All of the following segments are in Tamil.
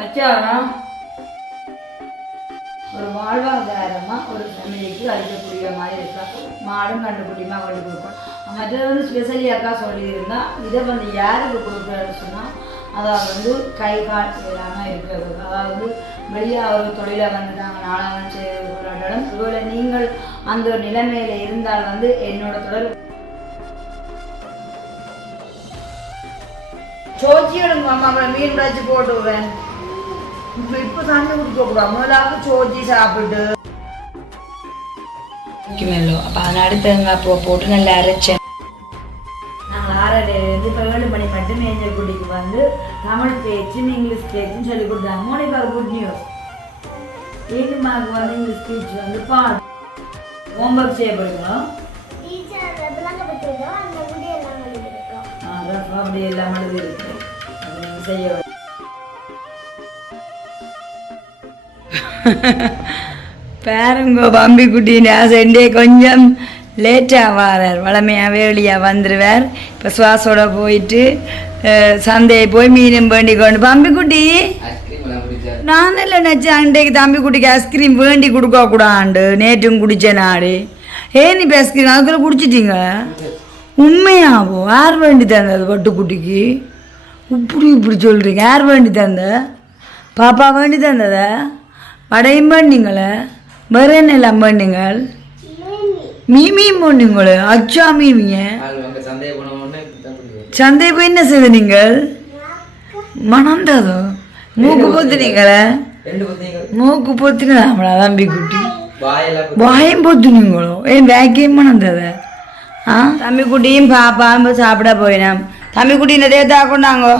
அச்சா ஒரு வாழ்வாதாரமாக ஒரு ஃபேமிலிக்கு அழிக்கக்கூடிய மாதிரி இருக்கா மாடும் கண்டுபிடிமா கொண்டு கொடுப்போம். மற்றது வந்து ஸ்பெஷலி அக்கா சொல்லியிருந்தால் இதை வந்து யாருக்கு கொடுக்குறன்னு சொன்னால் அதாவது கை கால் இல்லாமல் இருக்கிறது, அதாவது வெளியே ஒரு தொழிலை வந்துட்டாங்க நாளாக செய்யப்படாட்டாலும் ஒருவேளை நீங்கள் அந்த நிலைமையில் இருந்தால் வந்து என்னோட தொடர் சோச்சி எடுங்க அம்மா மீன் பிடிச்சி போட்டு விடுறேன். இப்போ தண்ணி குடிக்கக்கூடாது, முதலாவது சோச்சி சாப்பிட்டு அப்போ அதை அடுத்தவங்க அப்போ போட்டு நல்லா அரைச்சேன். நாங்கள் 6:30 இப்போ 7 மணி மட்டும் மேஞ்சல் குடிக்கு வந்து தமிழ் பேச்சும் இங்கிலீஷ் பேச்சும் சொல்லி கொடுத்தாங்க. மோனிகா குட் நியூஸ், ஏழுமாவுக்கு வந்து இங்கிலீஷ் ஸ்பீச் வந்து பாடு ஹோம்ஒர்க் செய்யப்படுங்களோம். அப்படி எல்லாம் எழுதி இருக்கு, அது நீங்கள் செய்ய பாருங்கோ. பம்பிக்குட்டின் செண்டே கொஞ்சம் லேட்டாக வாரார், வளமையாகவே வெளியாக வந்துடுவார். இப்போ சுவாசோட போயிட்டு சந்தையை போய் மீனும் வேண்டி கொண்டு பம்பிக்குட்டி நான் இல்லை நினச்சேன் அண்டைக்கு தம்பிக்குட்டிக்கு ஐஸ்கிரீம் வேண்டி கொடுக்கக்கூடாண்டு. நேற்றும் குடித்த நாடு ஏன் இப்போ ஐஸ்கிரீம் அதுக்குள்ளே குடிச்சிட்டிங்க? உண்மையாவோ? யார் வேண்டி தந்தது பட்டுக்குட்டிக்கு? இப்படி சொல்கிறீங்க? யார் வேண்டி தந்த? பாப்பா வேண்டி தந்தத? வடையும் பண்ணீங்களே, வேறு என்ன எல்லாம் பண்ணீங்கள்? மீமியும் போனீங்களே. அச்சா மீமிய சந்தை போய் என்ன செய்த நீங்கள்? மணந்ததோ? மூக்கு பொத்துனீங்களே? மூக்கு பொத்துனா தம்பி குட்டி வாயம் பொத்துனீங்களோ? ஏன் வேக்கையும் மணந்தத? தம்பி குட்டியும் பாப்பாவும் சாப்பிட போயினோம். தம்பி குட்டி நிறைய தான் கொண்டாங்கோ.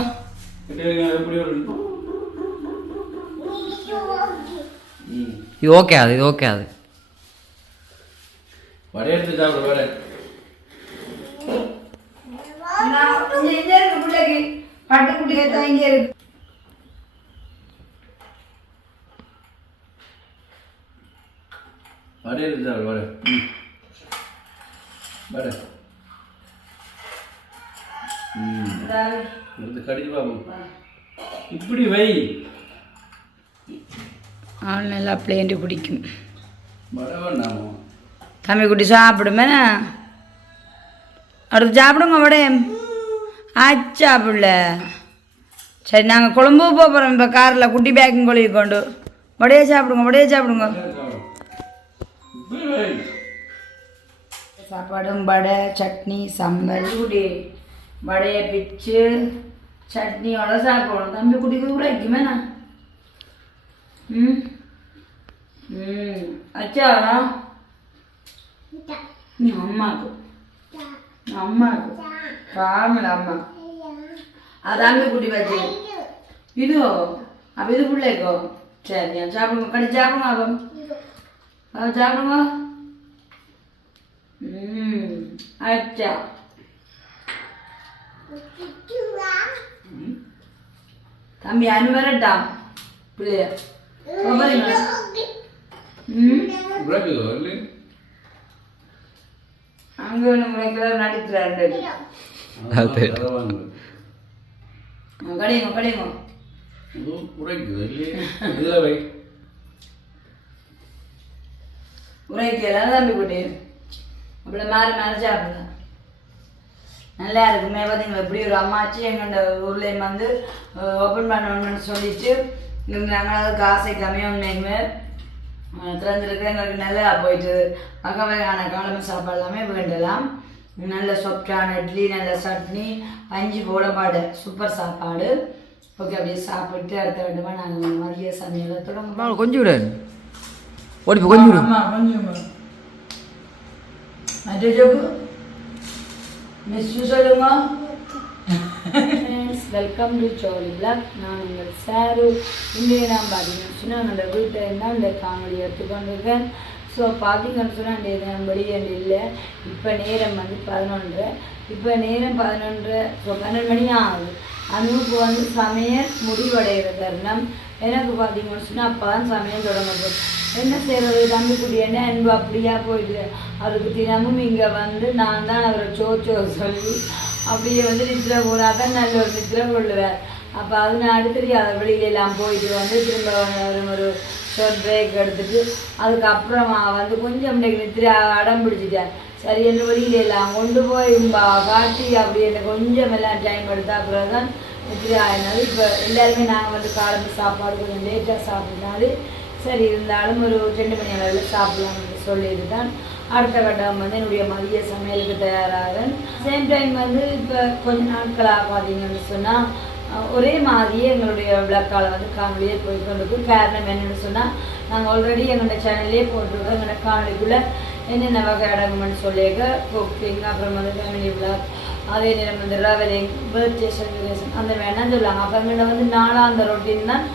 இது ஓகே, அது இது ஓகே. அது பட்டுக்குட்டி இங்கே இருக்கு. இப்படி வை. அவன் நல்லா பிளேண்டு பிடிக்கும். தம்பி குட்டி சாப்பிடுமே, அடுத்து சாப்பிடுங்க வடையம். சாப்பிடல. சரி, நாங்கள் கொழம்பு போகிறோம் இப்போ காரில் குட்டி பேக்கிங் கொழுவி கொண்டு. வடையை சாப்பிடுங்க, வடையை சாப்பிடுங்க. சாப்பாடும் வடை சட்னி சம்பல் குடி வடையை பிச்சு சட்னியோட சாப்பிடணும். தம்பி குட்டிக்கு உரைக்குமே நான். அச்சா அம்மாக்கு அம்மாக்கு காமல அம்மா அதாங்க குட்டி வச்சு இது அப்போ இது பிள்ளைக்கோ. சரி சாப்பிடுங்க, கடி சாப்பிடுங்க. அப்போ சாப்பிடுங்க. அச்சா தம்பி அனு வரட்டாம் பிள்ளைய அங்க நடிக்கிறாரு. கடையுங்க கடையுங்க உரைக்கலாம் தம்பி குட்டி. அப்படி மாறி மாறி சாப்பிடலாம், நல்லா இருக்குமே. பார்த்தீங்களா எப்படி ஒரு அம்மாச்சி எங்கள் ஊர்லேயும் வந்து ஓப்பன் பண்ணணும்னு சொல்லிட்டு நாங்கள் அதுக்கு ஆசை கம்மியாக உண்மையுமே திறந்துருக்கு. எங்களுக்கு நல்லா போயிட்டு வகை வகையான காலமை சாப்பாடு எல்லாமே வேண்டலாம். நல்ல சொப்டான இட்லி, நல்ல சட்னி, பஞ்சு போடப்பாடு, சூப்பர் சாப்பாடு. ஓகே, அப்படியே சாப்பிட்டு அடுத்த வேண்டுமா நாங்கள் மதிய சமையலை தொடங்க. கொஞ்சம் விட ஓடி போய் கொஞ்சம் விடு. கொஞ்சம் மற்ற மிஸ் சொல்லுங்க. வெல்கம் டு சோலி பிளாக். நான் உங்கள் சாரு. இன்றைய நான் பார்த்தீங்கன்னு சொன்னால் என்னோட வீட்டை இருந்தால் இந்த காணொலி எடுத்துக்கொண்டிருக்கேன். ஸோ பார்த்தீங்கன்னு சொன்னால் இந்த இது வெளியே இல்லை. இப்போ நேரம் வந்து 11. இப்போ நேரம் 11. ஸோ 12 மணி ஆகுது. அனுக்கு வந்து சமையல் முடிவடைகிற தருணம். எனக்கு பார்த்தீங்கன்னு சொன்னால் அப்போ தான் சமையல் தொடங்க. என்ன செய்கிறது, தம்பி குட்டி என்ன அன்பு அப்படியா போயிட்டு அவருக்கு தினமும் இங்கே வந்து நான் தான் அவரை சோ சொல்லி அப்படியே வந்து நித்திரை போடாதான் நல்ல ஒரு நித்திரை கொள்ளுவார். அப்போ அதனால தெரியாத வெளியிலெல்லாம் போயிட்டு வந்து திரும்ப ஒரு ஷார்ட் பிரேக் எடுத்துட்டு அதுக்கப்புறமா வந்து கொஞ்சம் இன்னைக்கு நித்திர அடம் பிடிச்சிட்டேன். சரி என்று வெளியில எல்லாம் கொண்டு போய் காட்டி அப்படி என்ன கொஞ்சம் எல்லாம் டைம் எடுத்தா அப்புறம் தான் நித்திர ஆயினாலும். இப்போ எல்லாருமே நாங்கள் வந்து காலத்து சாப்பாடு கொஞ்சம் லேட்டாக சாப்பிட்னாலும் சரி இருந்தாலும் ஒரு 2 மணி அளவில் சாப்பிடலாம்னு சொல்லிட்டு தான் அடுத்த கட்டம் வந்து என்னுடைய மதிய சமையலுக்கு தயாராகிறேன். சேம் டைம் வந்து இப்போ கொஞ்ச நாட்களாக பார்த்தீங்கன்னு சொன்னால் ஒரே மாதிரியே எங்களுடைய விளக்கால வந்து காணொலியே போய்கொண்டிருக்கு. காரணம் என்னென்னு சொன்னால் நாங்கள் ஆல்ரெடி எங்களோட சேனல்லே போட்டிருக்கோம். எங்களோட காணொலிக்குள்ளே என்னென்ன வகை அடங்குமென்னு சொல்லியிருக்க குக்கிங், அப்புறம் வந்து ஃபேமிலி விளாக், அதே நேரம் வந்து ட்ராவலிங், பர்த்டே செலிப்ரேஷன் அந்த வேணான்னு சொல்லுவாங்க. அப்போ எங்கள்கிட்ட வந்து நாளாந்த ரொட்டீன் தான்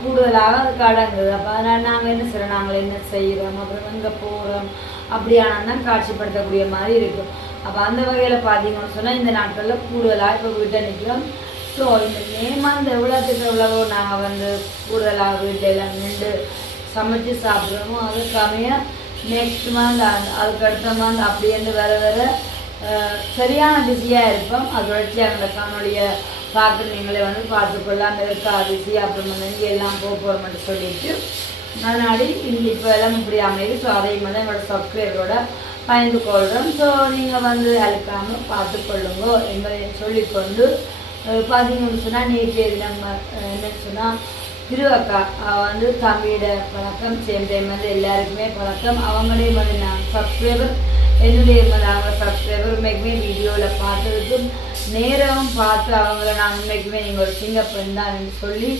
கூடுதலாக அதுக்கு அடங்குது. அப்போ அதனால் நாங்கள் என்ன செய்கிறோம், நாங்கள் என்ன செய்கிறோம், அப்புறம் எங்கே போகிறோம் அப்படியான தான் காட்சிப்படுத்தக்கூடிய மாதிரி இருக்கும். அப்போ அந்த வகையில் பார்த்தீங்கன்னு சொன்னால் இந்த நாட்களில் கூடுதலாக இப்போ வீட்டை நிற்கிறோம். ஸோ இந்த மே மந்த் எவ்வளோத்துக்கு எவ்வளவோ நாங்கள் வந்து கூடுதலாக வீட்டில் நின்று சமைச்சு சாப்பிட்றோமோ அதுக்காமைய நெக்ஸ்ட் மந்த் அதுக்கு அடுத்த மந்த் அப்படின்னு வர சரியான பிஸியாக இருப்போம். அது வச்சு அந்த காணொலியை பார்க்குற நீங்களே வந்து பார்த்துக்கொள்ளலாம். அந்த இருக்கா பிஸி அப்புறம் வந்து இங்கே எல்லாம் போகிறோம்னு சொல்லிட்டு அதனாடி இப்போ எல்லாம் இப்படி அமையுது. ஸோ அதையும் வந்து எங்களோட சப்ஸ்கிரைபரோட பயந்து கொள்கிறோம். ஸோ நீங்கள் வந்து அழுக்காமல் பார்த்துக்கொள்ளுங்க என்பதை சொல்லிக்கொண்டு பார்த்தீங்கன்னு சொன்னால் நேற்று நம்ம என்ன சொன்னால் திருவக்கா வந்து தம்பியோட பழக்கம், சேம் டைம் வந்து எல்லாருக்குமே பழக்கம். அவங்களே வந்து நான் சப்ஸ்கிரைபர், என்னுடைய வந்து அவங்க சப்ஸ்கிரைபர் உண்மைக்குமே வீடியோவில் பார்த்ததுக்கும் நேரம் பார்த்து அவங்கள நான் உண்மைக்குமே நீங்கள் ஒரு சிங்க பெண் தான் சொல்லி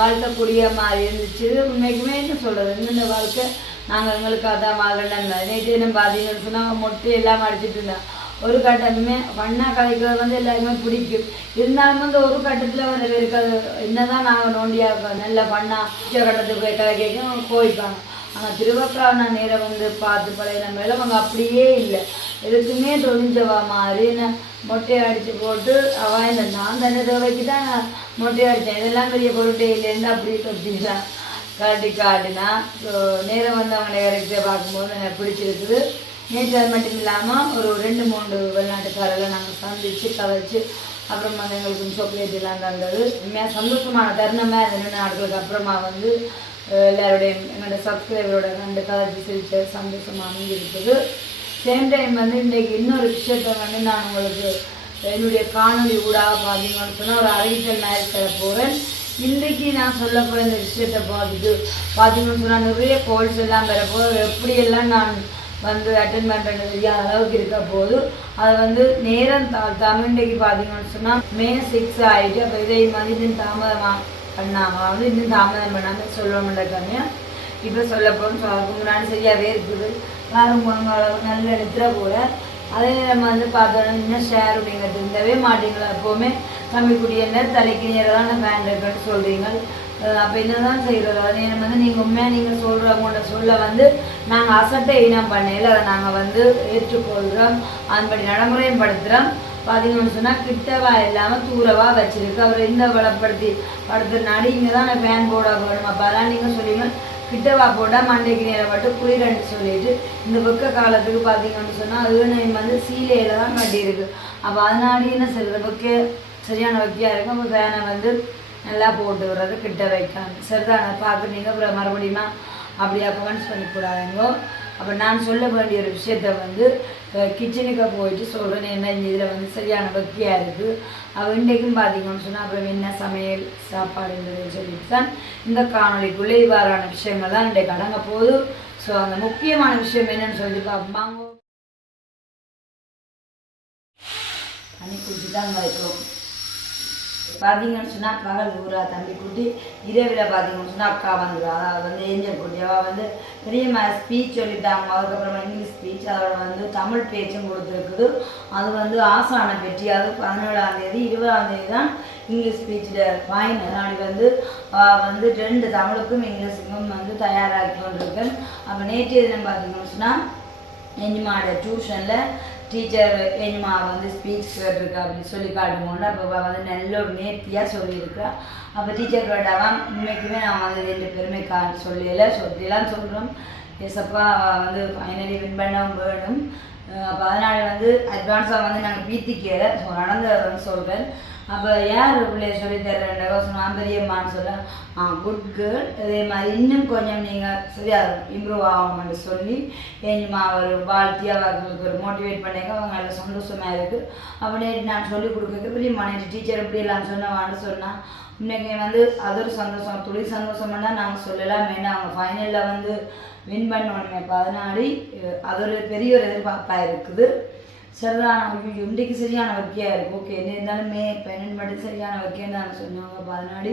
வாழ்க்கக்கூடிய மாதிரி இருந்துச்சு. உண்மைக்குமே என்ன சொல்கிறது, இந்த வாழ்க்கை நாங்கள் எங்களுக்கு அதான் வாழ்க்கை. நேற்று என்ன பார்த்தீங்கன்னு சொன்னால் மொட்டை எல்லாம் அடிச்சுட்டு இருந்தேன். ஒரு கட்டமே பண்ணா கதைக்கிறது வந்து எல்லாருமே பிடிக்கும். இருந்தாலும் வந்து ஒரு கட்டத்தில் வந்து இருக்காது. என்னதான் நாங்கள் நோண்டியாக இருக்கோம் நல்லா பண்ணா உச்ச கட்டத்துக்கு போய் கதை கேட்க போய்ப்பாங்க. ஆனால் திருவக்காவை நான் நேரம் வந்து பார்த்து பழைய மேலே அவங்க அப்படியே இல்லை, எதுக்குமே தொழிஞ்சவா மாதிரி மொட்டையை அடித்து போட்டு அவன் இந்த நான் தண்ணி தேவைக்கு தான் மொட்டையை அடித்தேன். இதெல்லாம் பெரிய பொருட்டே இல்லைன்னு அப்படியே கொத்திக்கலாம் காட்டினா. ஸோ நேரம் வந்து அவங்க நேரத்தை பார்க்கும்போது எனக்கு பிடிச்சிருக்குது. நேற்று அது மட்டும் இல்லாமல் ஒரு 2-3 வெளிநாட்டுக்காரெல்லாம் நாங்கள் சந்தித்து கதைச்சு அப்புறம் வந்து எங்களுக்கு சாக்லேட் எல்லாம் தந்தது. உண்மையாக சந்தோஷமான தருணமாக இந்த 2 நாட்களுக்கு அப்புறமா வந்து எல்லாருடைய எங்களோட சப்ஸ்கிரைபரோட கண்டு கதைச்சி சிரிச்ச சந்தோஷமாக இருக்குது. சேம் டைம் வந்து இன்றைக்கு இன்னொரு விஷயத்தை வந்து நான் உங்களுக்கு என்னுடைய காணொலி ஊடாக பார்த்தீங்கன்னு சொன்னால் ஒரு அறிவித்தல் நான் தர போகிறேன். இன்றைக்கி நான் சொல்ல போகிற இந்த விஷயத்தை பார்த்தீங்கன்னு சொன்னால் நிறைய கால்ஸ் எல்லாம் பெறப்போது எப்படியெல்லாம் நான் வந்து அட்டென்ட் பண்ணுறது தெரியாத அளவுக்கு இருக்க போது அதை வந்து நேரம் தமிழ்க்கு பார்த்தீங்கன்னு சொன்னால் May 6 ஆகிட்டு. அப்போ இதை மாதிரி இன்னும் தாமதமாக பண்ணாமல் வந்து இன்னும் தாமதம் பண்ணாமல் சொல்லணும்ன்றக்காங்க இப்போ சொல்ல போகணும். ஸோ அதுக்கு முன்னாடி சரியாகவே இருக்குது. யாரும் போங்க அளவுக்கு நல்ல நித்திர போல. அதே நேரம் வந்து பார்த்தோன்னா இன்னும் ஷேர் அப்படிங்கிறது இருந்தவே மாட்டீங்களா. எப்போவுமே தமிழ்குடியின தலைக்கு நேரம் தான் ஃபேன் இருக்குன்னு சொல்கிறீங்க. அப்போ என்ன தான் செய்கிறது, அதே வந்து நீங்கள் உண்மையாக நீங்கள் சொல்கிறவங்களோட சொல்ல வந்து நாங்கள் அசட்டை இனம் பண்ணையில் அதை நாங்கள் வந்து ஏற்றுக்கொள்கிறோம், அதன்படி நடைமுறையும் படுத்துகிறோம். பார்த்தீங்கன்னு சொன்னால் கிட்டவா இல்லாமல் தூரவா வச்சுருக்கு. அவர் இந்த படுத்துறனாடி இங்கே தான் நான் ஃபேன் போட வேணும். அப்போ அதெல்லாம் நீங்கள் சொல்லுவீங்க கிட்டவா போட்டால் மண்டைக்கு நேரம் மட்டும் குளிரன்னு சொல்லிட்டு இந்த வெக்க காலத்துக்கு பார்த்தீங்கன்னு சொன்னால் அது வந்து சீலையில் தான் கட்டியிருக்கு. அப்போ அதனாடி என்ன செய்கிறது, வெக்க சரியான வெக்கையாக இருக்கும். அப்போ ஃபேனை வந்து நல்லா போட்டு விடுறது கிட்ட வைக்காங்க. சரிதான் பார்க்குறீங்க. அப்புறம் மறுபடியுமா அப்படியா கமெண்ட்ஸ் பண்ணிக்கூடாதுங்கோ. அப்போ நான் சொல்ல வேண்டிய ஒரு விஷயத்த வந்து கிச்சனுக்கு போயிட்டு சொல்கிறேன். என்ன இதில் வந்து சரியான வெக்கையாக இருக்குது. அவள் இன்றைக்கும் பார்த்தீங்கன்னு சொன்னால் அப்புறம் என்ன சமையல் சாப்பாடுன்றது சொல்லிட்டு தான் இந்த காணொலிக்குள்ளே இவ்வாறான விஷயங்கள் தான் இன்றைக்கு அடங்க போகுது. ஸோ அந்த முக்கியமான விஷயம் என்னன்னு சொல்லிட்டு பார்ப்பாங்க. தண்ணி குடிச்சு தான் வைக்கிறோம். பார்த்தீங்கன்னு சொன்னால் பகல் ஊரா தம்பி குட்டி, இரவில் பார்த்தீங்கன்னு சொன்னால் அக்கா வந்துடுறா. அதாவது வந்து ஏஞ்சல் குட்டி அவள் வந்து பெரிய ஸ்பீச் சொல்லிட்டாங்க. அதுக்கப்புறமா இங்கிலீஷ் ஸ்பீச், அதோட வந்து தமிழ் பேச்சும் கொடுத்துருக்குது. அது வந்து ஆசான பெற்றி. அது 17ஆம் தேதி 20ஆம் தேதி தான் இங்கிலீஷ் ஸ்பீச்சில் ஃபைனல். நாளைக்கு வந்து வந்து 2 தமிழுக்கும் இங்கிலீஷுக்கும் வந்து தயாராகி கொண்டிருக்கேன். அப்போ நேற்றைய தினம் பார்த்தீங்கன்னு சொன்னால் எஞ்சிமாவோட டியூஷனில் டீச்சர் எஞ்சிமா வந்து ஸ்பீச் கேட்டிருக்கா அப்படின்னு சொல்லி காட்டுமோண்டு. அப்போ வந்து நல்ல ஒரு நேர்த்தியாக சொல்லியிருக்கா. அப்போ டீச்சர் கேட்டாவான் உண்மைக்குமே நான் வந்து 2 பெருமை சொல்லலை சொல்லிலாம் சொல்கிறோம். எஸ்அப்பா வந்து ஃபைனலி வின் பண்ணவும் வேணும். அப்போ அதனால் வந்து அட்வான்ஸாக வந்து நாங்கள் பீத்திக்கலை. ஸோ நடந்ததை வந்து சொல்கிறேன். அப்போ யார் பிள்ளைய சொல்லி தர்றேன்டா நான் பெரியம்மான்னு சொல்ல குட் கேர்ள், அதே மாதிரி இன்னும் கொஞ்சம் நீங்கள் சரியாக இம்ப்ரூவ் ஆகணும்னு சொல்லி ஏஞ்சுமா ஒரு வாழ்த்தி அவங்களுக்கு ஒரு மோட்டிவேட் பண்ணிங்க, அவங்க நல்ல சந்தோஷமாக இருக்குது. அப்படியே நான் சொல்லிக் கொடுக்க பெரியம்மா நேற்று டீச்சர் எப்படி எல்லாம் சொன்னவான்னு சொன்னால் இன்னைக்கு வந்து அது ஒரு சந்தோஷம், துளி சந்தோஷம்னா நாங்கள் சொல்லலாம். ஏன்னா அவங்க ஃபைனலில் வந்து வின் பண்ணணுமே, அப்போ அதனாடி அது ஒரு பெரிய ஒரு எதிர்பார்ப்பாக இருக்குது. சரிதான், இன்றைக்கு சரியான வர்க்கையாக இருக்குது. ஓகே, என்ன இருந்தாலும் மே 12 மட்டும் சரியான வர்க்கைன்னு நாங்கள் சொன்னாங்க. அப்போ அதனாடி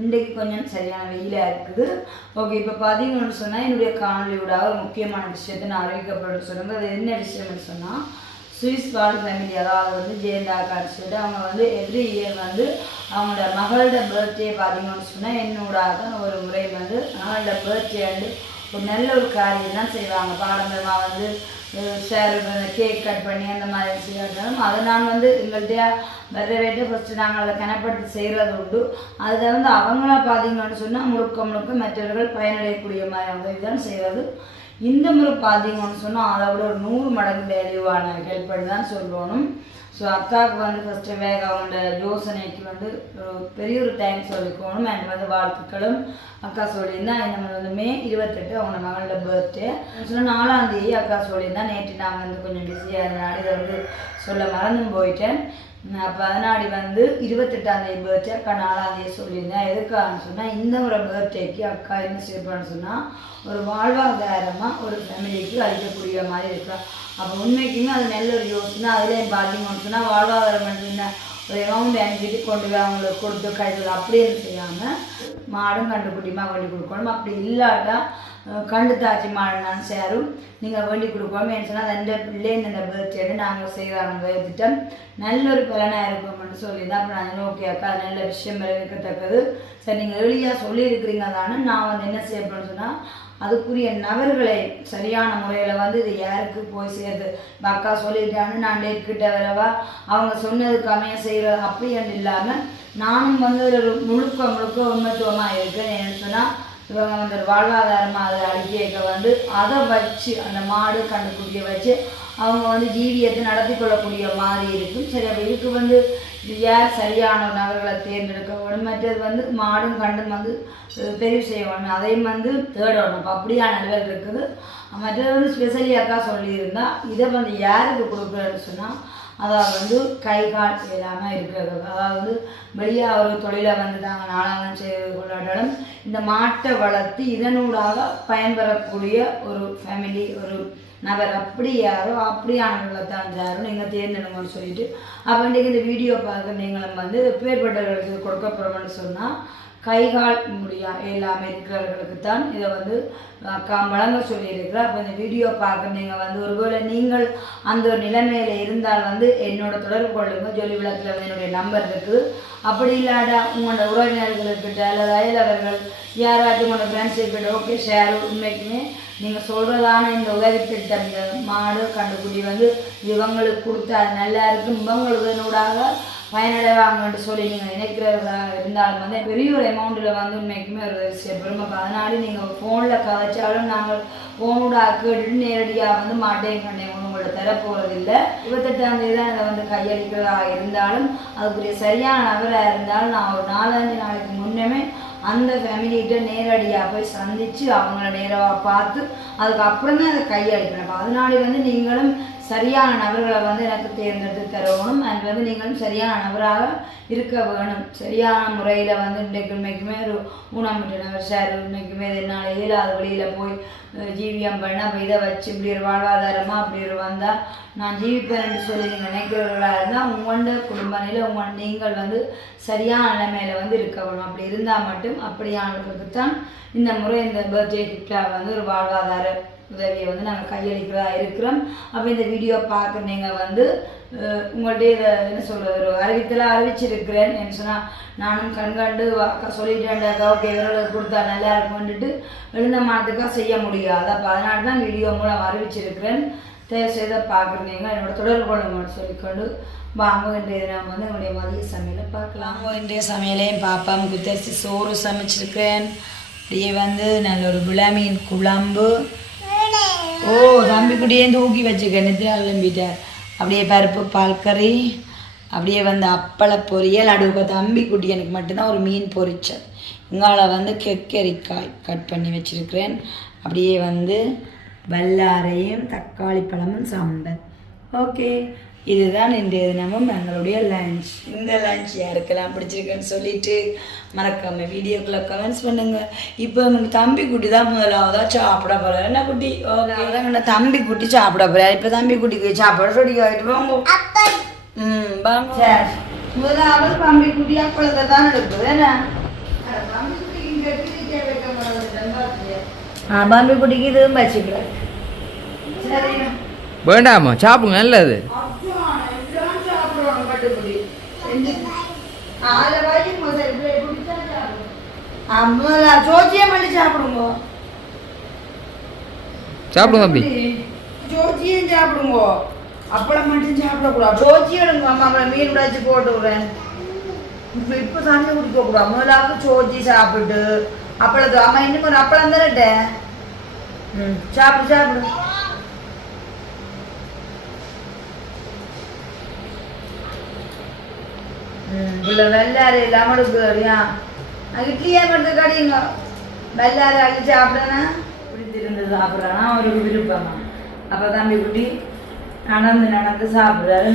இன்றைக்கு கொஞ்சம் சரியான வெயிலாக இருக்குது. ஓகே, இப்போ பார்த்தீங்கன்னு சொன்னால் என்னுடைய காணொலியோட ஒரு முக்கியமான விஷயத்தை நான் அறிவிக்கப்பட்டு சொல்லுங்கள். அது என்ன விஷயம்னு சொன்னால் சுவிஸ் வாழ் ஃபேமிலி, அதாவது வந்து ஜெயந்தாக்கான்னு சொல்லிட்டு அவங்க வந்து எவ்ரி இயர் வந்து அவங்களோட மகளோட பர்த்டே பார்த்தீங்கன்னு சொன்னால் என்னோட ஒரு முறை வந்து மகளோட பர்த்டே வந்து ஒரு நல்ல ஒரு காரியம் தான் செய்வாங்க. பாரம்பரியமாக வந்து கேக் கட் பண்ணி அந்த மாதிரி செய்யறதாலும் அதை நாங்கள் வந்து எங்கள்கிட்ட வரவேற்று ஃபஸ்ட்டு நாங்கள் அதை கனப்படுத்தி செய்கிறது உண்டு. அதில் வந்து அவங்களா பார்த்தீங்கன்னு சொன்னால் முழுக்க மற்றவர்கள் பயனடையக்கூடிய மாதிரி அவங்க இதுதான் செய்கிறது. இந்த முறை பார்த்தீங்கன்னு சொன்னால் அதை விட ஒரு 100 மடங்கு வேல்யூவான ஹெல்ப் பண்ணி தான் சொல்லணும். ஸோ அக்காவுக்கு வந்து ஃபஸ்ட்டு வேக அவங்களோட யோசனைக்கு வந்து பெரிய ஒரு தேங்க்ஸ் சொல்லிக்கணும். அண்ட் வந்து வாழ்த்துக்களும் அக்கா சொல்லியிருந்தேன். இந்த மாதிரி வந்து மே 28 அவங்க மகளோட பர்த்டே சொன்னால் 4ஆம் தேதி அக்கா சொல்லியிருந்தேன். நேற்று நான் வந்து கொஞ்சம் பிஸியாக இருந்தனால இதை வந்து சொல்ல மறந்தும் போயிட்டேன். அப்போ அதனாடி வந்து 28ஆம் தேதி பர்த்டே அக்கா 4ஆம் தேதி சொல்லியிருந்தேன். எதுக்காகன்னு சொன்னால் இந்த ஒரு பர்த்டேக்கு அக்கா என்ன செய்யப்படுன்னு சொன்னால் ஒரு வாழ்வாதாரமாக ஒரு ஃபேமிலிக்கு அளிக்கக்கூடிய மாதிரி இருக்கா. அப்போ உண்மைக்குமே அது நல்ல ஒரு யோசனை. அதுலேயும் பார்த்தீங்கன்னு சொன்னால் வாழ்வாதாரம் என்ன ஒரு அமௌண்ட் அனுப்பிட்டு கொண்டு போய் அவங்களுக்கு கொடுத்து கையில் அப்படின்னு செய்யாமல் மாடும் கண்டுக்குட்டியுமாக வேண்டி கொடுக்கணும். அப்படி இல்லாட்டா கண்டு தாச்சி மாடுனாலும் சேரும் நீங்கள் வேண்டி கொடுக்கணும். ஏன்னு சொன்னால் அந்த பிள்ளைங்க இந்த பர்த்டே நாங்கள் செய்கிறாங்க திட்டம் நல்ல ஒரு பலனாக இருக்கும்னு சொல்லியிருந்தேன். அப்போ நான் ஓகே அக்கா நல்ல விஷயம் இருக்கத்தக்கது. சரி, நீங்கள் எளியாக சொல்லியிருக்கிறீங்க தானே. நான் வந்து என்ன செய்யப்படுன்னு சொன்னால் அதுக்குரிய நபர்களை சரியான முறையில் வந்து இது யாருக்கு போய் சேருது. அக்கா சொல்லிட்டான்னு நான் டேட்கிட்ட வரவா அவங்க சொன்னதுக்கு அமைய செய்கிறது அப்படின்னு இல்லாமல் நானும் வந்து ஒரு முழுக்க உண்மைத்துவமாக இருக்கேன். ஏன்னு சொன்னால் இவங்க வந்து ஒரு வாழ்வாதாரமாக அதை அடிக்க வந்து அதை வச்சு அந்த மாடு கண்டுக்குட்டியை வச்சு அவங்க வந்து ஜீவியத்தை நடத்தி கொள்ளக்கூடிய மாதிரி இருக்கும். சரி, அப்போ இதுக்கு வந்து யார் சரியான நபர்களை தேர்ந்தெடுக்க வேணும். மற்றது வந்து மாடும் கண்டும் வந்து தெரிவு செய்ய வேணும், அதையும் வந்து தேடணும். இப்போ அப்படியான நிலைகள் இருக்குது. மற்றது வந்து ஸ்பெஷலி அக்கா சொல்லியிருந்தா இதை வந்து யாருக்கு கொடுக்குறேன்னு சொன்னால் அதாவது வந்து கை கால் இல்லாமல் இருக்கிறது. அதாவது வெளியாக ஒரு தொழிலை வந்து நாங்கள் நாளாக செய்து கொள்ளாட்டாலும் இந்த மாட்டை வளர்த்து இதனூடாக பயன்பெறக்கூடிய ஒரு ஃபேமிலி ஒரு நபர் அப்படி யாரோ அப்படியானவர்களை தான் யாரும் நீங்கள் தேர்ந்தெடுங்கன்னு சொல்லிட்டு அப்போ இன்றைக்கு இந்த வீடியோ பார்க்க நீங்களும் வந்து பேர்பட்டவர்களுக்கு கொடுக்கப்படுறோம்னு சொன்னால் கைகால் முடியா எல்லாமே இருக்கிறவர்களுக்கு தான் இதை வந்து அக்கா வழங்க சொல்லியிருக்கிறேன். அப்போ இந்த வீடியோ பார்க்க நீங்கள் வந்து ஒருவேளை நீங்கள் அந்த ஒரு நிலைமையில் இருந்தால் வந்து என்னோட தொடர்பு கொள்ளுங்க. ஜொலி விளக்கில் வந்து என்னுடைய நம்பர் இருக்குது. அப்படி இல்லாட்டா உங்களோட உறவினர்கள்கிட்ட அல்லது அயலவர்கள் யாராச்சும் உங்களோட ஃப்ரெண்ட்ஸுக்கிட்ட ஓகே ஷேர் உண்மைக்குமே நீங்கள் சொல்கிறதான இந்த உதவி திட்டம் இந்த மாடு கண்டுக்குட்டி வந்து இவங்களுக்கு கொடுத்தா அது நல்லா இருக்கும், இவங்களுக்கு என்னோடாக பயனடைவாங்கன்ட்டு சொல்லி நீங்கள் நினைக்கிறவர்களாக இருந்தாலும் வந்து பெரிய ஒரு அமௌண்ட்டில் வந்து உண்மைக்குமே ஒரு பெருமை. அதனால நீங்கள் ஃபோனில் கதைச்சாலும் நாங்கள் ஃபோனோட கேட்டுட்டு நேரடியாக வந்து மாட்டையும் கண்டையும் உங்களோட தரப்போகிறதில்லை. 28ஆம் தேதி தான் இதை வந்து கையளிக்கிறதாக இருந்தாலும் அதுக்குரிய சரியான நபராக இருந்தாலும் நான் ஒரு 4-5 நாளைக்கு முன்னமே அந்த ஃபேமிலிகிட்ட நேரடியாக போய் சந்தித்து அவங்கள நேராக பார்த்து அதுக்கப்புறம் தான் அதை கையளிக்கிறேன். அதனால வந்து நீங்களும் சரியான நபர்களை வந்து எனக்கு தேர்ந்தெடுத்து தரணும். அண்ட் வந்து நீங்களும் சரியான நபராக இருக்க வேணும். சரியான முறையில் வந்து இன்றைக்குமே ஒரு ஊனமுற்ற நபர் சார் இன்றைக்குமே என்னால் இயலாத வழியில் போய் ஜீவியம் பண்ண அப்போ இதை வச்சு இப்படி ஒரு வாழ்வாதாரமாக அப்படி ஒரு வந்தால் நான் ஜீவிப்பேன் சொல்லி நீங்கள் நினைக்கிறவர்களாக இருந்தால் உங்களோட குடும்ப நிலை நீங்கள் வந்து சரியான நிலைமையில் வந்து இருக்க வேணும். அப்படி இருந்தால் மட்டும் அப்படியானவர்களுக்கு தான் இந்த முறை இந்த பர்த்டே கிஃப்டாக வந்து ஒரு வாழ்வாதார உதவியை வந்து நாங்கள் கையளிக்கிறதா இருக்கிறோம். அப்போ இந்த வீடியோ பார்க்க நீங்கள் வந்து உங்கள்கிட்ட இதை என்ன சொல்கிறது ஒரு அறிவித்தலாம் அறிவிச்சிருக்கிறேன். என்ன சொன்னால் நானும் கண்காண்டு அக்கா சொல்லிட்டேன்டாக்கா ஓகே இவர்களுக்கு கொடுத்தா நல்லா இருக்கும்னுட்டு எழுந்த மாதத்துக்காக செய்ய முடியாது. அப்போ அதனால தான் வீடியோ மூலம் அறிவிச்சிருக்கிறேன். தயவு செய்த பார்க்குறீங்க என்னோட தொடர்பு கொள்ளுங்கன்னு சொல்லிக்கொண்டு வாங்க இன்றைய நாம் வந்து என்னுடைய மதிய சமையலை பார்க்கலாம். இன்றைய சமையலையும் பாப்பாம் குத்தரிசி சோறு சமைச்சிருக்கிறேன். அப்படியே வந்து நல்ல ஒரு விளமீன் குழம்பு. தம்பிக்குட்டியே தூக்கி வச்சுக்க நித்ரா கிளம்பிட்டார். அப்படியே பருப்பு பால் கறி அப்படியே வந்து அப்பள பொரியல் அடுக்க தம்பி குட்டி எனக்கு மட்டும்தான் ஒரு மீன் பொரிச்சல். இங்கால வந்து கெக்கரிக்காய் கட் பண்ணி வச்சுருக்கிறேன். அப்படியே வந்து வல்லாரையும் தக்காளி பழமும் சாம்பார். ஓகே, இதுதான் இன்றைய தினமும் எங்களுடைய லஞ்ச். இந்த லஞ்ச் யாருக்கெல்லாம் பிடிச்சிருக்குன்னு சொல்லிட்டு மறக்காமல் வீடியோக்குள்ளே கமெண்ட்ஸ் பண்ணுங்கள். இப்போ எங்கள் தம்பி குட்டி தான் முதலாவதாக சாப்பிட போகிறார். என்ன குட்டி? ஓகே, அதான் தம்பி குட்டி சாப்பிட போகிறார். இப்போ தம்பி குட்டிக்கு சாப்பாடு சொல்லி ஆகிட்டு வாங்க. வாங்க சார். முதலாவது தம்பி குட்டி அப்பளத்தை தான் எடுக்குது. என்ன தம்பி குட்டிக்கு இதுவும் வச்சுக்கிறேன். சரியா? வேண்டாமா, சாப்பிடுங்க, நல்லது. சாப்பிடுங்க தம்பி, சோச்சியும் சாப்பிடுங்க, அப்பளம் மட்டும் சாப்பிடக்கூடாது. சோச்சி எடுங்க, அம்மா மீன் உடைச்சு போட்டு விடுறேன். இப்போ தண்ணி குடிக்க கூடாது. முதலாவது சோச்சி சாப்பிட்டு அப்பளத்து அம்மா இன்னும் ஒரு அப்பளம் தானேட்டேன். சாப்பிடு சாப்பிடு. இவ்வளோ வெள்ளாறு இல்லாமல் எடுக்குறியா? இட்லியே மட்டும் கடிங்க. வெள்ளாறு அள்ளி சாப்பிட்டேன்னா பிடிச்சிருந்து சாப்பிட்றானா அவருக்கு விருப்பமா. அப்போ தம்பி குட்டி நடந்து நடந்து சாப்பிட்றாரு.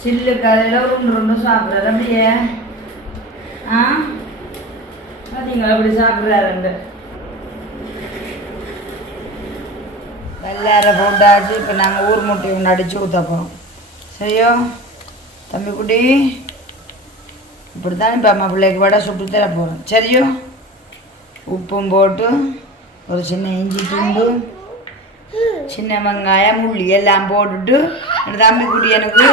சில்லு கரையில் ரெண்டு சாப்பிட்றாரு. அப்படியே பார்த்தீங்களா அப்படி சாப்பிட்றாருண்டு. வெள்ளாரை போட்டாச்சு. இப்போ நாங்கள் ஊர் முட்டையை ஒன்று அடித்து ஊற்றப்போம். சரியோ தம்பி குட்டி? இப்படி தான் இப்போ அம்மா பிள்ளைக்கு வடை சுட்டு தர போகிறோம். சரியோ? உப்பும் போட்டு ஒரு சின்ன இஞ்சி துண்டு, சின்ன வெங்காயம், உள்ளி எல்லாம் போட்டுட்டு தம்பி குட்டி எனக்கு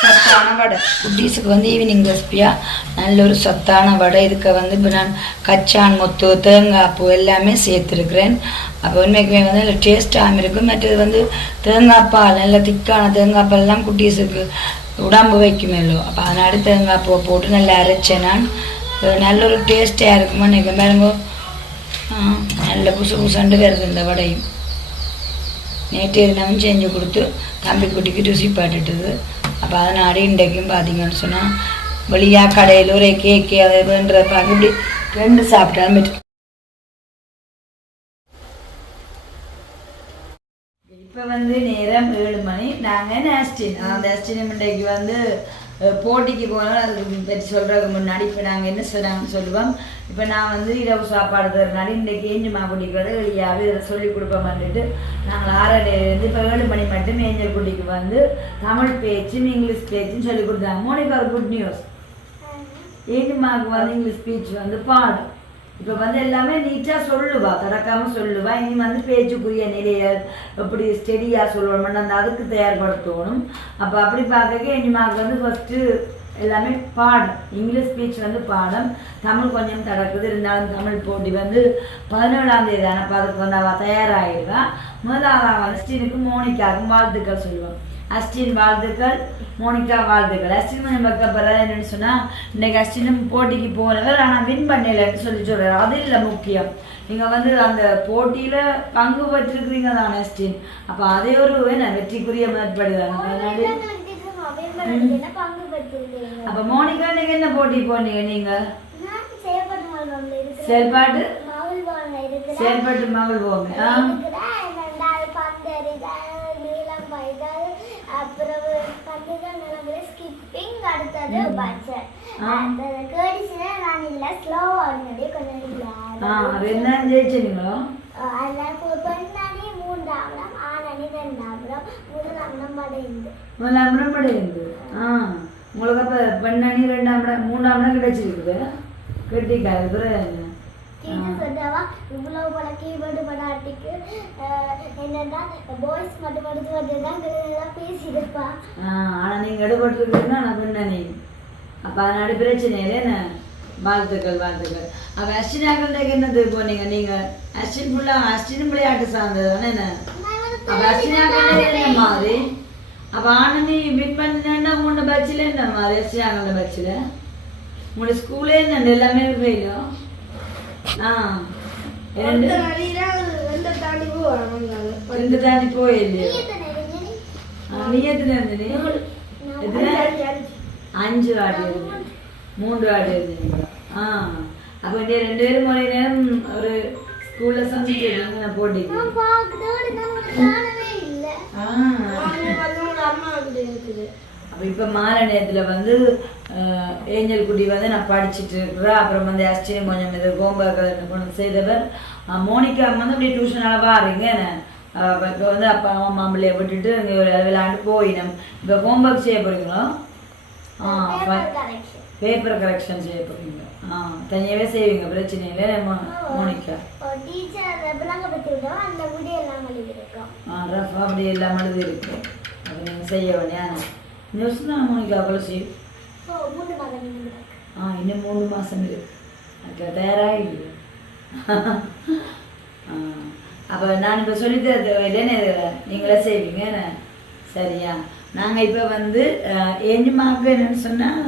சத்தான வடை. குட்டீஸுக்கு வந்து ஈவினிங் ரெசிபியாக நல்ல ஒரு சத்தான வடை. இதுக்கு வந்து இப்போ நான் கச்சான் மொத்து, தேங்காய் பூ எல்லாமே சேர்த்துருக்குறேன். அப்போ உண்மைக்குமே வந்து நல்ல டேஸ்ட்டாகவும் இருக்கும். மற்றது வந்து தேங்காய் பால், நல்ல திக்கான தேங்காய் பால்லாம் குட்டீஸுக்கு உடம்பு வைக்குமேலோ. அப்போ அதனால தேங்காய் பூவை போட்டு நல்லா அரைச்சேன் நான். நல்ல ஒரு டேஸ்ட்டாக இருக்குமா நினைக்க பாருங்க. நல்ல புசு புசண்டு வருது இந்த வடையும். நேற்று தினமும் செஞ்சு கொடுத்து தம்பி குட்டிக்கு ருசி பாட்டுட்டுது. அப்போ அதனால இன்றைக்கும் பார்த்தீங்கன்னு சொன்னால் வெளியாக கடையில் ஒரு கேக்கு அதை வேண்டுற பார்க்க இப்படி ரெண்டு சாப்பிட்டாலும் பெற்று. இப்போ வந்து நேரம் 7 மணி. நாங்கள் நேஸ்டின் அந்த நேஸ்டின் இன்றைக்கு வந்து போட்டிக்கு போனால் அது பற்றி சொல்கிறதுக்கு முன்னாடி இப்போ நாங்கள் என்ன செய்கிறாங்கன்னு சொல்லுவோம். இப்போ நான் வந்து இரவு சாப்பாடு தரனால இன்றைக்கி ஏஞ்சு குட்டிக்கிறது வெளியாகவே இதை சொல்லிக் கொடுப்போம் வந்துட்டு நாங்கள் 6:30 இப்போ 7 மணி மட்டும் ஏஞ்சல் குட்டிக்கு வந்து தமிழ் பேச்சும் இங்கிலீஷ் பேச்சும் சொல்லிக் கொடுத்தாங்க. மோனிகா ஒரு குட் நியூஸ். ஏஞ்சுமாவுக்கு வந்து இங்கிலீஷ் ஸ்பீச் வந்து பாடும். இப்போ வந்து எல்லாமே நீட்டாக சொல்லுவா, தடக்காமல் சொல்லுவா. இனி வந்து பேச்சுக்குரிய நிலையை எப்படி ஸ்டெடியாக சொல்லணும்னு அந்த அதுக்கு தயார்படுத்தணும். அப்போ அப்படி பார்க்க இனிமாவுக்கு வந்து ஃபஸ்ட்டு எல்லாமே பாடம். இங்கிலீஷ் ஸ்பீச் வந்து பாடம், தமிழ் கொஞ்சம் நடக்குது. இருந்தாலும் தமிழ் போட்டி வந்து 17ஆம் தேதி தானே. அப்போ அதுக்கு வந்து அவள் தயாராகிடுவா. முதலாவது அஸ்டினுக்கு மோனிகாவுக்கும் வாழ்த்துக்கள் சொல்லுவோம். அஸ்டின் வாழ்த்துக்கள், மோனிகா வாழ்த்துக்கள். அஸ்டின் கொஞ்சம் வைக்கப்படுறது என்னென்னு சொன்னால் இன்றைக்கி அஸ்டினும் போட்டிக்கு போனவர் ஆனால் வின் பண்ணலைன்னு சொல்கிறார். அது இல்லை முக்கியம். நீங்கள் வந்து அந்த போட்டியில் பங்கு பெற்றிருக்கிறீங்க தான் அஸ்டின். அப்போ அதே ஒரு என்ன வெற்றிக்குரிய மேற்படுதாங்க. அதனால அப்போ மோனிகா நீங்கள் என்ன போட்டி போனீங்க? நீங்கள் செயல்பாட்டு மகள் போங்க. அப்புறம் ஸ்கிப்பிங் அடுத்தது பட்ஜெட் அந்த கேடிஸ்னா நான் இல்ல ஸ்லோவா இருந்தே கொஞ்சம் இல்ல என்ன ஜெயிச்சீங்களோ அல்ல பெண்ணானி 3ஆம் ஆனனி 2ஆம் 3ஆம் படைந்து 3ஆம் படைந்து. உங்களுக்கு அப்ப பெண்ணானி 2ஆம் 3ஆம் கிடைச்சிருக்குது. கெட்டிக்காது சொல்றவா இவ்வளவு பல கீபோர்டு படாட்டிக்கு என்னன்னா பாய்ஸ் மட்டும் படிச்சு வந்துதான் பேசியிருப்பா. ஆனா நீங்க எடுபட்டுருக்குன்னா நான் பெண்ணானி. அப்ப அதனால பிரச்சனை இல்லை. வாழ்த்துக்கள் வாழ்த்துக்கள். அப்ப அஸ்டினாக்கள் என்னது போனீங்க நீங்க? அஸ்டின் ஃபுல்லா அஸ்டினும் விளையாட்டு சார்ந்தது தானே என்ன? அப்ப அஸ்டினாக்கள் என்ன மாதிரி? அப்ப ஆனந்தி வின் பண்ணினா உங்களோட பட்சில என்ன மாதிரி? அஸ்டினாக்களோட பட்சில உங்களோட ஸ்கூலே என்ன எல்லாமே ஃபெயிலும்? தாண்டி போயில்லையோ? நீ எத்தனை 5 ஆடு 3 ஆடு எழுதிங்களா? அப்போ நீங்கள் 2 பேரும் ஒரே நேரம் ஒரு ஸ்கூலில் சமைச்சு போட்டீங்க. அப்போ இப்போ மாலை நேரத்தில் வந்து ஏஞ்சல் குட்டி வந்து நான் படிச்சுட்டு இருக்கிறேன். அப்புறம் வந்து அஸ்டினி கொஞ்சம் இது ஹோம்ஒர்க் கொண்டு செய்தவர். மோனிகா வந்து அப்படியே டியூஷனால் வாருங்க. இப்போ வந்து அப்பா அம்மா பிள்ளைய விட்டுட்டு இங்கே ஒரு விளையாண்டு போயிடும். இப்போ ஹோம்ஒர்க் செய்ய போகிறீங்களோ? பேப்பர் கரெக்ஷன் செய்ய போகிறீங்க. தனியாகவே செய்வீங்க, பிரச்சனை இல்லை. மோனிகா ரஃபா அப்படி எல்லாம் எழுதி இருக்கு. அப்போ நீங்கள் செய்ய வேண்டிய நியூஸ் தான் மோனிகா அவ்வளோ செய்யும். இன்னும் 3 மாதம் இருக்கு. அதுக்கு தயாராக இல்லை. அப்போ நான் இப்போ சொல்லித்தர தேவையில்லைன்னு நீங்களே செய்வீங்க. சரியா? நாங்கள் இப்போ வந்து ஏஞ்சுமாக்கு என்னன்னு சொன்னால்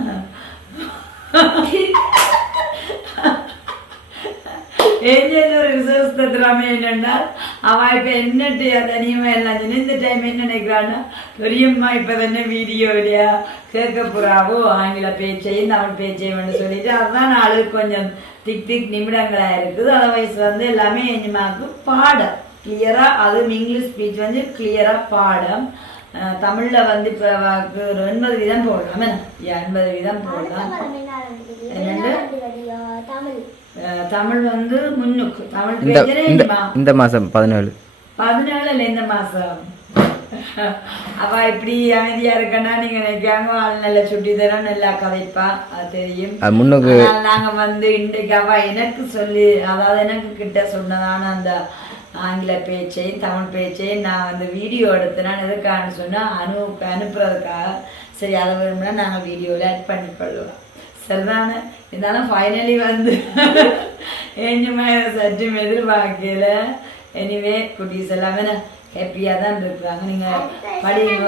ஏஞ்சல் ஒரு விசுவாசத்துறாமே என்னென்னால் அவள் இப்போ என்னட்டு தனியமாக எல்லாம் சொன்ன இந்த டைம் என்ன நினைக்கிறான்னா பெரியம்மா இப்போ தானே வீடியோ இல்லையா கேட்க போகிறாவோ ஆங்கில பேச்சையும் தமிழ் பேச்சையும் சொல்லிட்டு அதுதான் நாளுக்கு கொஞ்சம் திக் நிமிடங்களாக இருக்குது. அதர்வைஸ் வந்து எல்லாமே ஏஞ்சுமாக்கு பாடம் கிளியராக, அதுவும் இங்கிலீஷ் ஸ்பீச் வந்து கிளியராக பாடம். தமிழில் வந்து இப்போ 80% போடலாம். 80% போடலாம். என்னண்டு தமிழ் வந்து முன்னுக்கு தமிழ் இந்த மாதம் 17 இல்லை இந்த மாதம். அவ இப்படி அமைதியா இருக்கன்னா நீங்க நினைக்காங்க ஆள் நல்ல சுட்டி தரோம் நல்லா கதைப்பா, அது தெரியும். நாங்க வந்து இன்றைக்கு அவ எனக்கு சொல்லி, அதாவது எனக்கு கிட்ட சொன்னதான அந்த ஆங்கில பேச்சையும் தமிழ் பேச்சையும் நான் வந்து வீடியோ எடுத்தேன். எதுக்கான்னு சொன்னா அனுப்புறதுக்காக. சரி, அதை விரும்பினா நாங்கள் வீடியோவில் ஆட் பண்ணி கொள்ளுவோம். சரிதானே? இருந்தாலும் ஃபைனலி வந்து ஏஞ்சுமா சற்று எதிர்பார்க்கல. எனிவே குட்டீஸ் எல்லாமே ஹாப்பியாக தான் இருக்கிறாங்க. நீங்கள் படிங்க.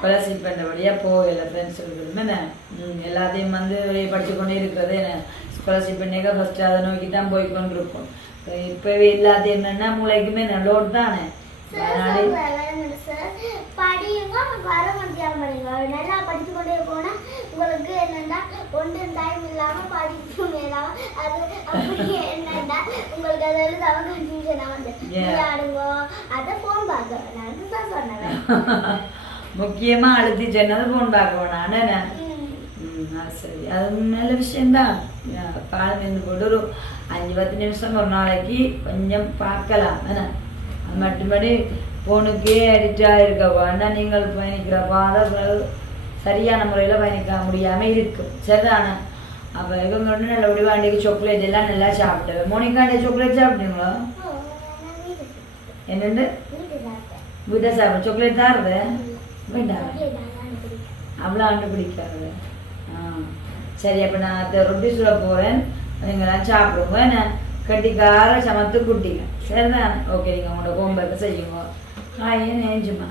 ஸ்காலர்ஷிப் பண்ணபடியாக போகலை ஃப்ரெண்ட்ஸ் இருக்குதுன்னு எல்லாத்தையும் வந்து படித்து கொண்டே இருக்கிறது. என்ன ஸ்காலர்ஷிப் பண்ணிக்க ஃபஸ்ட்டு அதை நோக்கி தான் போய் கொண்டிருப்போம். இப்போவே எல்லாத்தையும் என்னென்னா மூளைக்குமே நல்லோடு தானே. படிங்க, வர மத்தியானம் படிங்க. நல்லா படிச்சு கொண்டே போனா உங்களுக்கு என்னன்னா ஒன்றும் டைம் இல்லாம படிக்கும் இல்லாம அது அப்படி என்னன்னா உங்களுக்கு அதை அவங்க கன்ஃபியூஷனா வந்து விளையாடுங்க, அதை போன் பார்க்க நான் தான் சொன்னேன். முக்கியமா அழுத்தி சொன்னது போன் பார்க்க வேணாம். சரி, அது நல்ல விஷயம்தான். காலம் இருந்து போட்டு ஒரு 5-10 நிமிஷம் ஒரு நாளைக்கு கொஞ்சம் பார்க்கலாம். அது மட்டும்படி போனுக்கே அடிக்டாக இருக்க வேண்டாம். நீங்கள் பயணிக்கிற பாதை சரியான முறையில் பயணிக்க முடியாமல் இருக்கும். சரிதானே? அப்போ இவங்க ஒன்று நல்ல முடிவாண்டிக்கு சாக்லேட் எல்லாம் நல்லா சாப்பிட்டு. மோனிகாண்டி சாக்லேட் சாப்பிட்டீங்களோ? என்னண்டு வீட்டை சாப்பிட சாக்லேட் தாருது வேண்டாம், அவ்வளோ ஆண்டு பிடிக்காது. சரி, அப்போ நான் அதை ரொட்டி சுட போகிறேன். நீங்கள்லாம் சாப்பிடுங்க. என்ன கட்டிக்கார சமத்து குட்டிங்க. சரிதானே? ஓகே, நீங்கள் உங்களோட ஹோம்ஒர்க்கை செய்யுங்க. ஏன் ஏஞ்சுமா